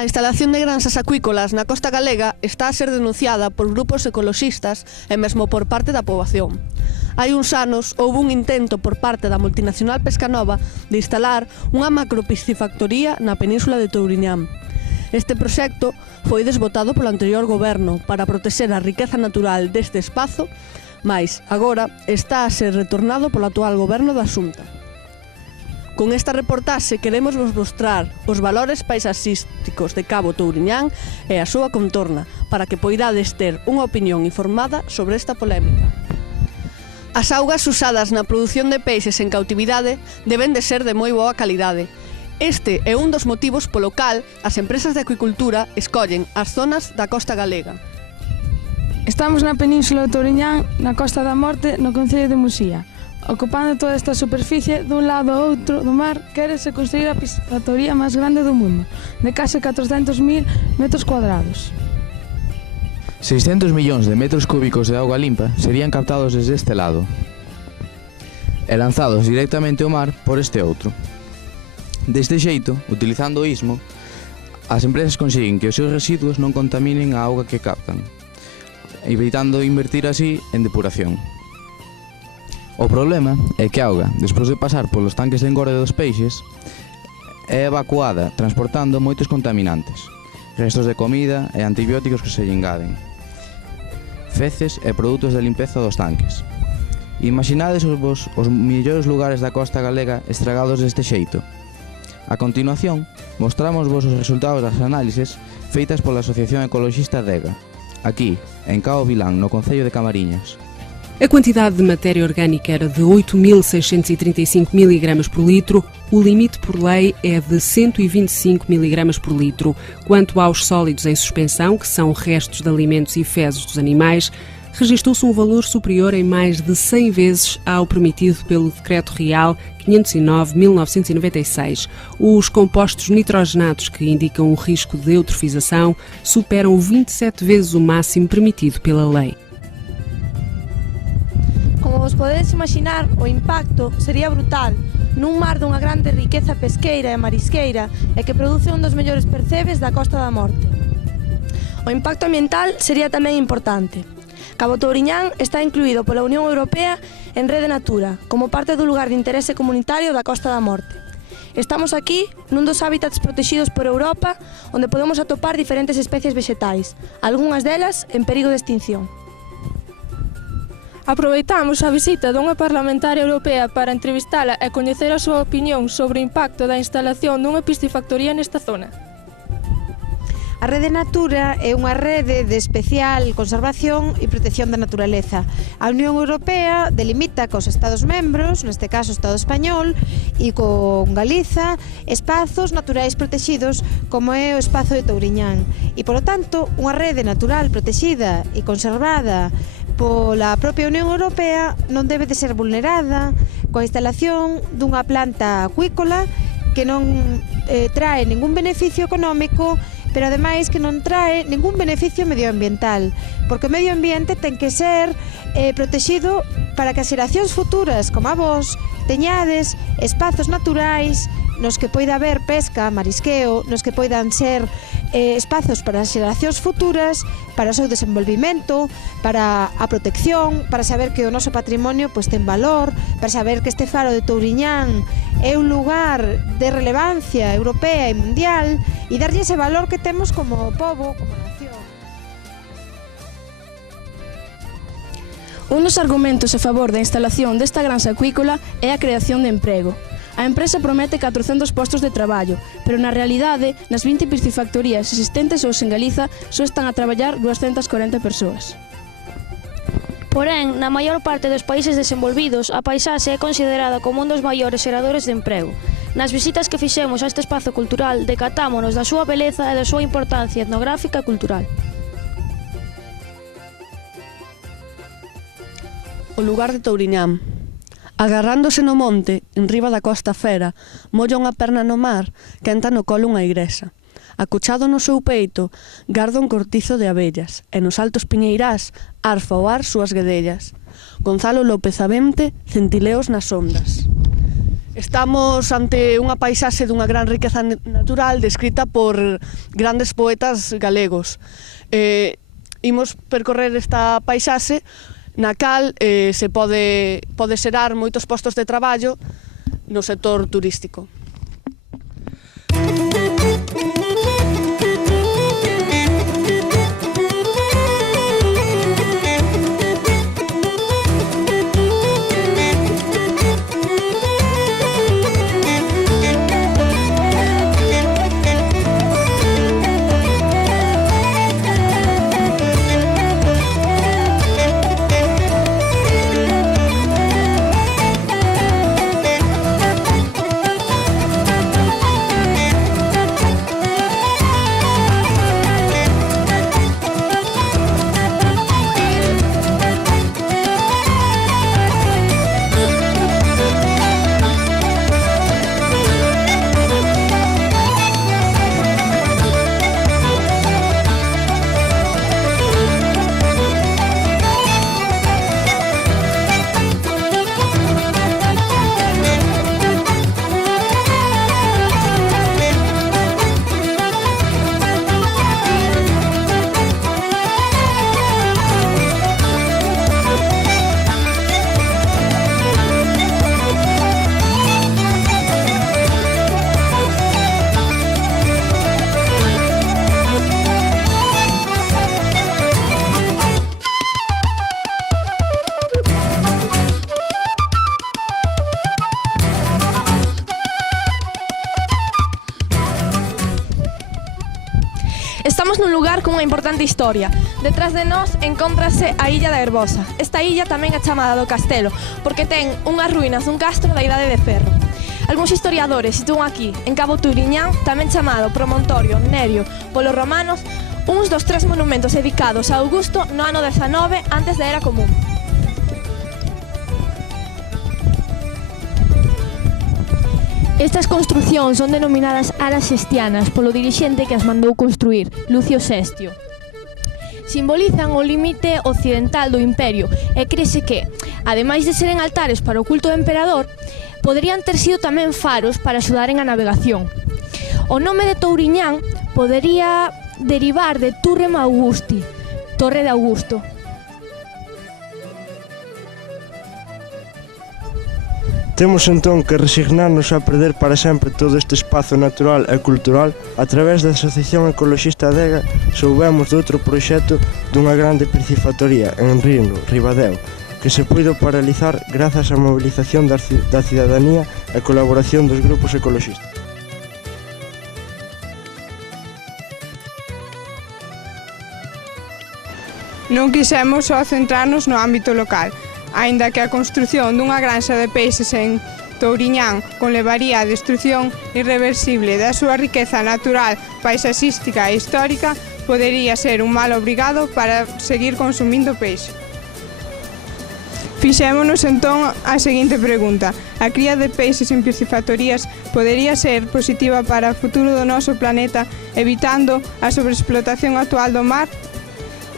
A instalación de granxas acuícolas na costa galega está a ser denunciada por grupos ecoloxistas e mesmo por parte da poboación. Hai uns anos houve un intento por parte da multinacional Pescanova de instalar unha macropiscifactoría na península de Touriñán. Este proxecto foi desbotado polo anterior goberno para protexer a riqueza natural deste espazo, mais agora está a ser retornado polo actual goberno da Xunta. Con esta reportaxe queremos vos mostrar os valores paisaxísticos de Cabo Touriñán e a súa contorna, para que poidades ter unha opinión informada sobre esta polémica. As augas usadas na produción de peixes en cautividade deben de ser de moi boa calidade. Este é un dos motivos polo cal as empresas de acuicultura escollen as zonas da costa galega. Estamos na península de Touriñán, na Costa da Morte, no concello de Muxía. Ocupando toda esta superficie, dun lado ao outro do mar, quérese construir a piscifactoría máis grande do mundo, de case 400.000 metros cuadrados. 600 millóns de metros cúbicos de auga limpa serían captados desde este lado e lanzados directamente ao mar por este outro. Deste xeito, utilizando o istmo, as empresas consiguen que os seus residuos non contaminen a auga que captan, evitando invertir así en depuración. O problema é que a auga, despois de pasar polos tanques de engorde dos peixes, é evacuada transportando moitos contaminantes, restos de comida e antibióticos que se lle engaden, feces e produtos de limpeza dos tanques. Imaginades os mellores lugares da costa galega estragados deste xeito. A continuación, mostramos vos os resultados das análises feitas pola Asociación Ecoloxista DEGA, aquí, en Cao Vilán, no concello de Camariñas. A quantidade de matéria orgânica era de 8.635 mg por litro, o limite por lei é de 125 mg por litro. Quanto aos sólidos em suspensão, que são restos de alimentos e fezes dos animais, registrou-se um valor superior em mais de 100 vezes ao permitido pelo Decreto Real 509/1996. Os compostos nitrogenados que indicam um risco de eutrofização superam 27 vezes o máximo permitido pela lei. Como vos podedes imaginar, o impacto sería brutal nun mar dunha grande riqueza pesqueira e marisqueira e que produce un dos mellores percebes da Costa da Morte. O impacto ambiental sería tamén importante. Cabo Touriñán está incluído pola Unión Europea en Rede Natura, como parte do lugar de interese comunitario da Costa da Morte. Estamos aquí nun dos hábitats protegidos por Europa, onde podemos atopar diferentes especies vegetais, algunhas delas en perigo de extinción. Aproveitamos a visita dunha parlamentaria europea para entrevistala e coñecer a súa opinión sobre o impacto da instalación dunha piscifactoría nesta zona. A Rede Natura é unha rede de especial conservación e protección da naturaleza. A Unión Europea delimita cos Estados membros, neste caso o Estado español, e con Galiza, espazos naturais protegidos como é o espazo de Touriñán. E, polo tanto, unha rede natural protexida e conservada pola propia Unión Europea non debe de ser vulnerada coa instalación dunha planta acuícola que non trae ningún beneficio económico, pero ademais que non trae ningún beneficio medioambiental, porque o medio ambiente ten que ser protegido para que as xeracións futuras, como a vos, teñades espazos naturais nos que poida haber pesca, marisqueo, nos que poidan ser espazos para as xeracións futuras, para o seu desenvolvimento, para a protección, para saber que o noso patrimonio pois ten valor, para saber que este faro de Touriñán é un lugar de relevancia europea e mundial e darlle ese valor que temos como pobo, como nación. Un dos argumentos a favor da instalación desta granxa acuícola é a creación de emprego. A empresa promete 400 postos de traballo, pero na realidade, nas 20 piscifactorías existentes hoxe en Galiza, só están a traballar 240 persoas. Porén, na maior parte dos países desenvolvidos, a paisaxe é considerada como un dos maiores xeradores de emprego. Nas visitas que fixemos a este espazo cultural, decatámonos da súa beleza e da súa importancia etnográfica e cultural. O lugar de Touriñán. Agarrándose no monte, en riba da costa fera, molla unha perna no mar, quenta no colo unha igrexa. Acuchado no seu peito, garda un cortizo de abellas, e nos altos piñeirás arfa ao ar súas guedellas. Gonzalo López Avente, centileos nas ondas. Estamos ante unha paisaxe dunha gran riqueza natural descrita por grandes poetas galegos. Imos percorrer esta paisaxe na cal se pode xerar moitos postos de traballo no sector turístico. Estamos nun lugar cunha importante historia. Detrás de nós encóntrase a Illa da Herbosa. Esta illa tamén é chamada do Castelo, porque ten unhas ruínas dun castro da Idade de Ferro. Algúns historiadores sitúan aquí, en Cabo Turiñán, tamén chamado Promontorio Nerio polos romanos, uns dos 3 monumentos dedicados a Augusto no ano 19 antes da Era Común. Estas construcións son denominadas aras sestianas polo dirixente que as mandou construir, Lucio Sestio. Simbolizan o límite occidental do imperio e crese que, ademais de seren altares para o culto do emperador, poderían ter sido tamén faros para axudar en a navegación. O nome de Touriñán podería derivar de Turrem Augusti, Torre de Augusto. Temos entón que resignarnos a perder para sempre todo este espazo natural e cultural. A través da Asociación Ecoloxista Adega soubemos de outro proxecto dunha grande piscifactoría en Rinlo, Ribadeo, que se puido paralizar grazas á mobilización da cidadanía e colaboración dos grupos ecoloxistas. Non quixemos só centrarnos no ámbito local, aínda que a construción dunha granxa de peixes en Touriñán conlevaría a destrucción irreversible da súa riqueza natural, paisaxística e histórica, podería ser un mal obrigado para seguir consumindo peixe. Fixémonos entón a seguinte pregunta: a cría de peixes en piscifactorías podería ser positiva para o futuro do noso planeta, evitando a sobreexplotación actual do mar?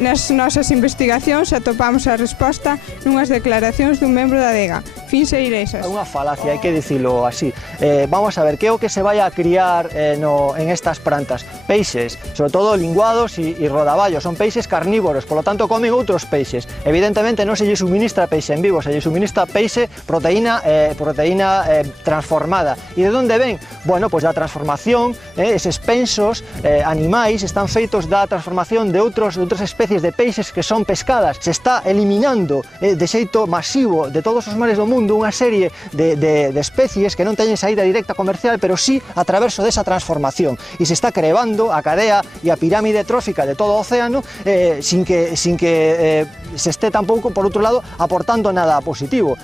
Nas nosas investigacións atopamos a resposta nunhas declaracións dun membro da Adega, Fin Seirexas. É unha falacia, hai que dicilo así. Vamos a ver, que é o que se vai a criar en estas plantas? Peixes, sobre todo linguados e rodaballos, son peixes carnívoros, polo tanto comen outros peixes. Evidentemente non se lle suministra peixe en vivo, se lle suministra peixe proteína transformada. E de onde ven? Bueno, pois da transformación, eses pensos animais están feitos da transformación de outras especies de peixes que son pescadas. Se está eliminando de xeito masivo de todos os mares do mundo unha serie de especies que non teñen saída directa comercial, pero sí a traverso desa transformación, e se está creando a cadea e a pirámide trófica de todo o océano sin que se este tampouco, por outro lado, aportando nada positivo.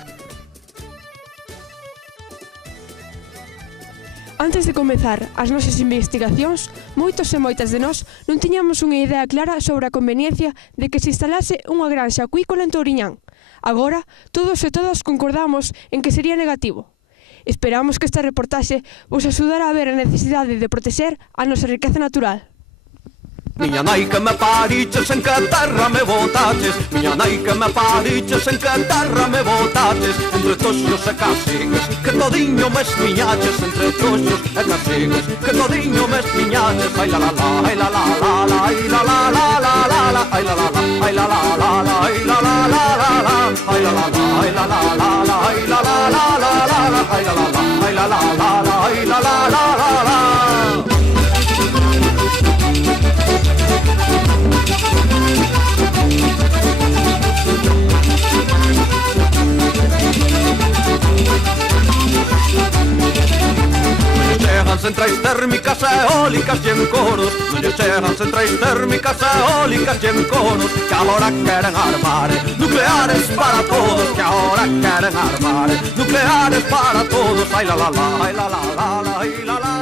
Antes de comezar as nosas investigacións, moitos e moitas de nós non tiñamos unha idea clara sobre a conveniencia de que se instalase unha granxa acuícola en Touriñán. Agora, todos e todas concordamos en que sería negativo. Esperamos que esta reportaxe vos axudara a ver a necesidade de protexer a nosa riqueza natural. Miña nai que me pariches, en que terra me botaches. Miña nai que me pariches, en que terra me botaches. Entre toxos e casigues, que todiño me esmiñaches. Entre toxos e casigues, que todiño me esmiñaches. Ai la la la, ai la la la la, ai la la la la la la, ai la la la, ai la la la la, ai la la la la la, ai la la la, ai la la la la, ai la la la la la, ai la la la, ai la la la la, ai la la la la la. Chegan centrais térmicas e eólicas e encoros. Non lle chegan centrais térmicas e eólicas e encoros. Que agora queren armar nucleares para todos. Que agora queren armar nucleares para todos. Ai la la la, ai la la la la, ai la la.